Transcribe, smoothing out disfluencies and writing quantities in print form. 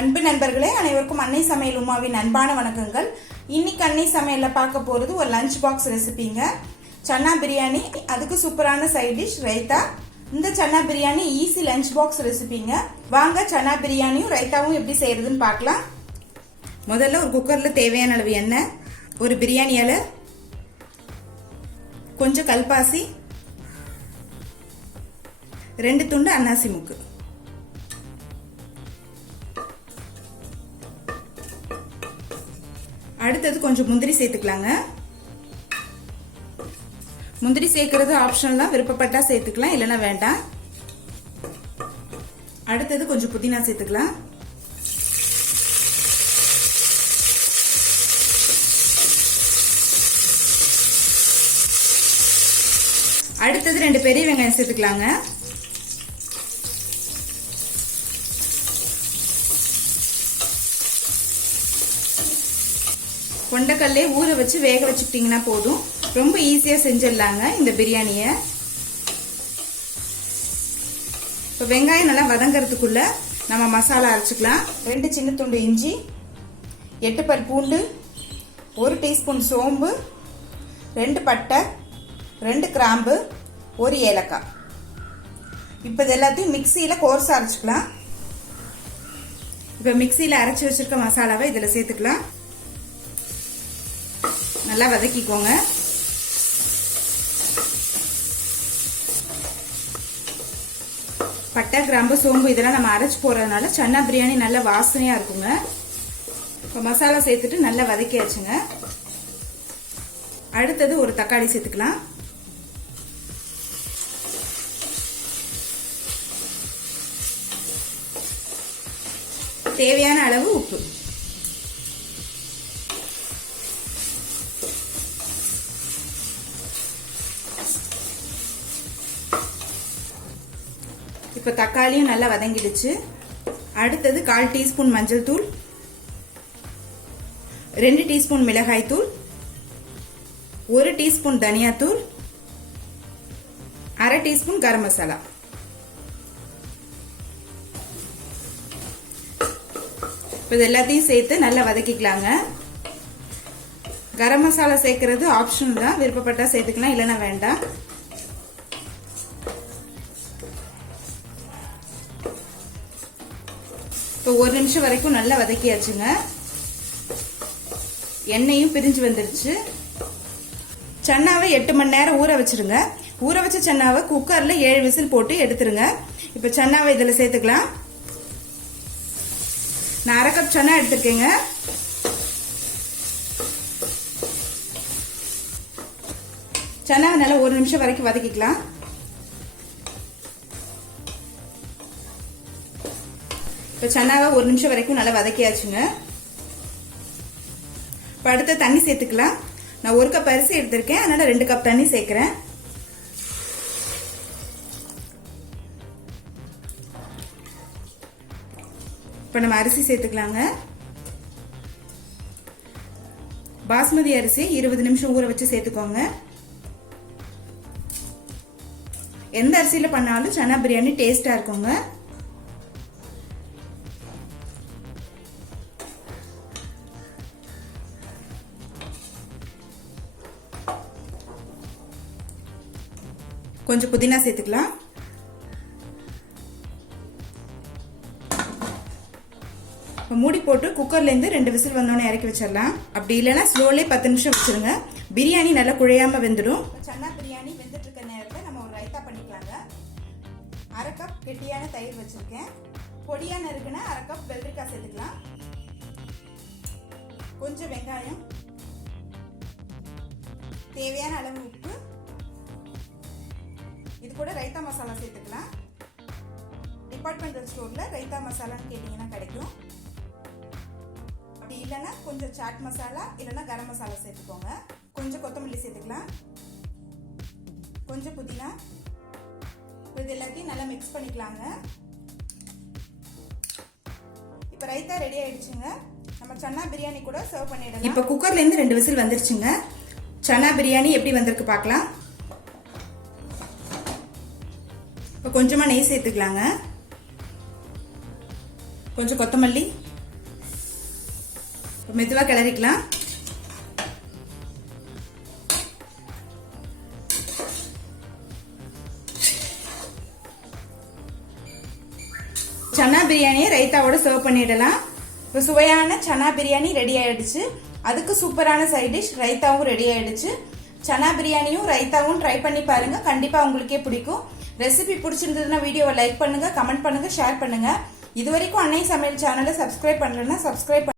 அன்பு நண்பர்களே, அனைவருக்கும் அன்னை சமையல் உமாவின் அன்பான வணக்கங்கள். இன்னைக்கு அன்னை சமையல்ல பார்க்க போறது ஒரு லஞ்ச் பாக்ஸ் ரெசிபிங்க. சன்னா பிரியாணி, அதுக்கு சூப்பரான சைட் டிஷ் ரைத்தா. இந்த chana biryani easy lunch box ரெசிபிங்க. வாங்க சன்னா பிரியாணியும் ரைத்தாவும் எப்படி செய்யறதுன்னு பார்க்கலாம். முதல்ல ஒரு குக்கர்ல தேவையான அளவு எண்ணெய், ஒரு பிரியாணி இலை, கொஞ்சம் கல்பாசி, 2 துண்டு அன்னாசி முக்கு, அடுத்தது கொஞ்சம் முந்திரி சேர்த்துக்கலாங்க. முந்திரி சேர்க்கறது ஆப்ஷனல் தான், விருப்பப்பட்டா சேர்த்துக்கலாம், இல்லைன்னா வேண்டாம். அடுத்தது கொஞ்சம் புதினா சேர்த்துக்கலாம். அடுத்தது 2 பெரிய வெங்காயம் சேர்த்துக்கலாங்க. கொண்டக்கல்லே ஊற வச்சு வேக வச்சுக்கிட்டீங்கன்னா போதும். ரொம்ப ஈஸியா செஞ்சிடலாங்க இந்த பிரியாணிய. இப்போ வெங்காயம் நல்லா வதங்கறதுக்குள்ள நம்ம மசாலா அரைச்சுக்கலாம். 2 சின்ன துண்டு இஞ்சி, 8 பல் பூண்டு, 1 டீஸ்பூன் சோம்பு, 2 பட்டை, 2 கிராம்பு, 1 ஏலக்காய். இப்போ இது எல்லாத்தையும் மிக்சியில கோர்ஸா அரைச்சுக்கலாம். இப்போ மிக்சியில அரைச்சு வச்சிருக்க மசாலாவை இதுல சேர்த்துக்கலாம். நல்லா வதக்கிக்கோங்க. பட்டை, கிராம்பு, சோம்பு இதெல்லாம் நம்ம அரைச்சு போறதுனால சன்னா பிரியாணி நல்ல வாசனையா இருக்குங்க. இப்போ மசாலா சேர்த்துட்டு நல்லா வதக்கியாச்சுங்க. அடுத்தது ஒரு தக்காளி சேர்த்துக்கலாம். தேவையான அளவு உப்பு. இப்ப தக்காளியும் நல்லா வதங்கிடுச்சு. அடுத்தது 1/4 டீஸ்பூன் மஞ்சள் தூள், 2 டீஸ்பூன் மிளகாய் தூள், 1 டீஸ்பூன் தனியா தூள், 1/2 டீஸ்பூன் கரம் மசாலா. இது எல்லாத்தையும் சேர்த்து நல்லா வதக்கிக்கலாங்க. கரம் மசாலா சேர்க்கறது ஆப்ஷனல் தான், விருப்பப்பட்டா சேர்த்துக்கலாம், இல்லைன்னா வேண்டாம். இப்போ 1 நிமிஷம் வரைக்கும் நல்லா வதக்கியாச்சுங்க. எண்ணெயும் பிரிஞ்சு வந்துருச்சு. சன்னாவை 8 மணி நேரம் ஊற வச்சிருங்க. ஊற வச்ச சன்னாவை குக்கர்ல 7 விசில் போட்டு எடுத்துருங்க. இப்ப சன்னாவை இதுல சேர்த்துக்கலாம். நான் 1/2 கப் சன்னா எடுத்திருக்கேங்க. சன்னாவை நல்லா 1 நிமிஷம் வரைக்கும் வதக்கிக்கலாம். இப்போ சன்னாவை 1 நிமிஷம் வரைக்கும் நல்லா வதக்கியாச்சுங்க. இப்போ அடுத்த தண்ணி சேர்த்துக்கலாம். நான் 1 கப் அரிசி எடுத்திருக்கேன், அதனால 2 கப் தண்ணி சேர்க்கிறேன். இப்போ நம்ம அரிசி சேர்த்துக்கலாங்க. பாஸ்மதி அரிசி 20 நிமிஷம் ஊற வச்சு சேர்த்துக்கோங்க. எந்த அரிசியில பண்ணாலும் சன்னா பிரியாணி டேஸ்டா இருக்குங்க. கொஞ்சம் புதினா சேர்த்துக்கலாம். மூடி போட்டு குக்கர்ல இருந்து 2 விசில் வந்தோடனே இறக்கி வச்சிடலாம். அப்படி இல்லைன்னா ஸ்லோலே 10 நிமிஷம் வச்சிருங்க. பிரியாணி நல்லா குழையாம வெந்துடும். சன்னா பிரியாணி வெந்துட்டு இருக்க நேரத்தில் நம்ம ஒரு ரைத்தா பண்ணிக்கலாங்க. 1/2 கப் கெட்டியான தயிர் வச்சிருக்கேன். பொடியான இருக்குன்னா 1/2 கப் வெள்ளரிக்காய் சேர்த்துக்கலாம். கொஞ்சம் வெங்காயம், தேவையான அளவு உப்பு, இது கூட ரைத்தா மசாலா சேர்த்துக்கலாம். டிபார்ட்மெண்டல் ஸ்டோர்ல ரைத்தா மசாலான்னு கேட்டீங்கன்னா கிடைக்கும். அப்படி இல்லைன்னா கொஞ்சம் சாட் மசாலா இல்லைன்னா கரம் மசாலா சேர்த்துக்கோங்க. கொஞ்சம் கொத்தமல்லி சேர்த்துக்கலாம். கொஞ்சம் புதினா. இது எல்லாத்தையும் நல்லா மிக்ஸ் பண்ணிக்கலாங்க. இப்ப ரைத்தா ரெடி ஆயிடுச்சுங்க. நம்ம சன்னா பிரியாணி கூட சர்வ் பண்ணிடலாம். இப்ப குக்கர்ல இருந்து 2 விசில் வந்துருச்சுங்க. சன்னா பிரியாணி எப்படி வந்திருக்கு பார்க்கலாம். இப்போ கொஞ்சமா நெய் சேர்த்துக்கலாங்க. கொஞ்சம் கொத்தமல்லி, மெதுவா கிளறிக்கலாம். சன்னா பிரியாணியை ரைத்தாவோட சர்வ் பண்ணிடலாம். இப்போ சுவையான சன்னா பிரியாணி ரெடி ஆயிடுச்சு. அதுக்கு சூப்பரான சைட் டிஷ் ரைத்தாவும் ரெடி ஆயிடுச்சு. சன்னா பிரியாணியும் ரைத்தாவும் ட்ரை பண்ணி பாருங்க, கண்டிப்பா உங்களுக்கே பிடிக்கும். ரெசிபி பிடிச்சிருந்ததுன்னா வீடியோவை லைக் பண்ணுங்க, கமெண்ட் பண்ணுங்க, ஷேர் பண்ணுங்க. இது வரைக்கும் அன்னை சமையல் சேனலை சப்ஸ்கிரைப் பண்ணலன்னா சப்ஸ்கிரைப்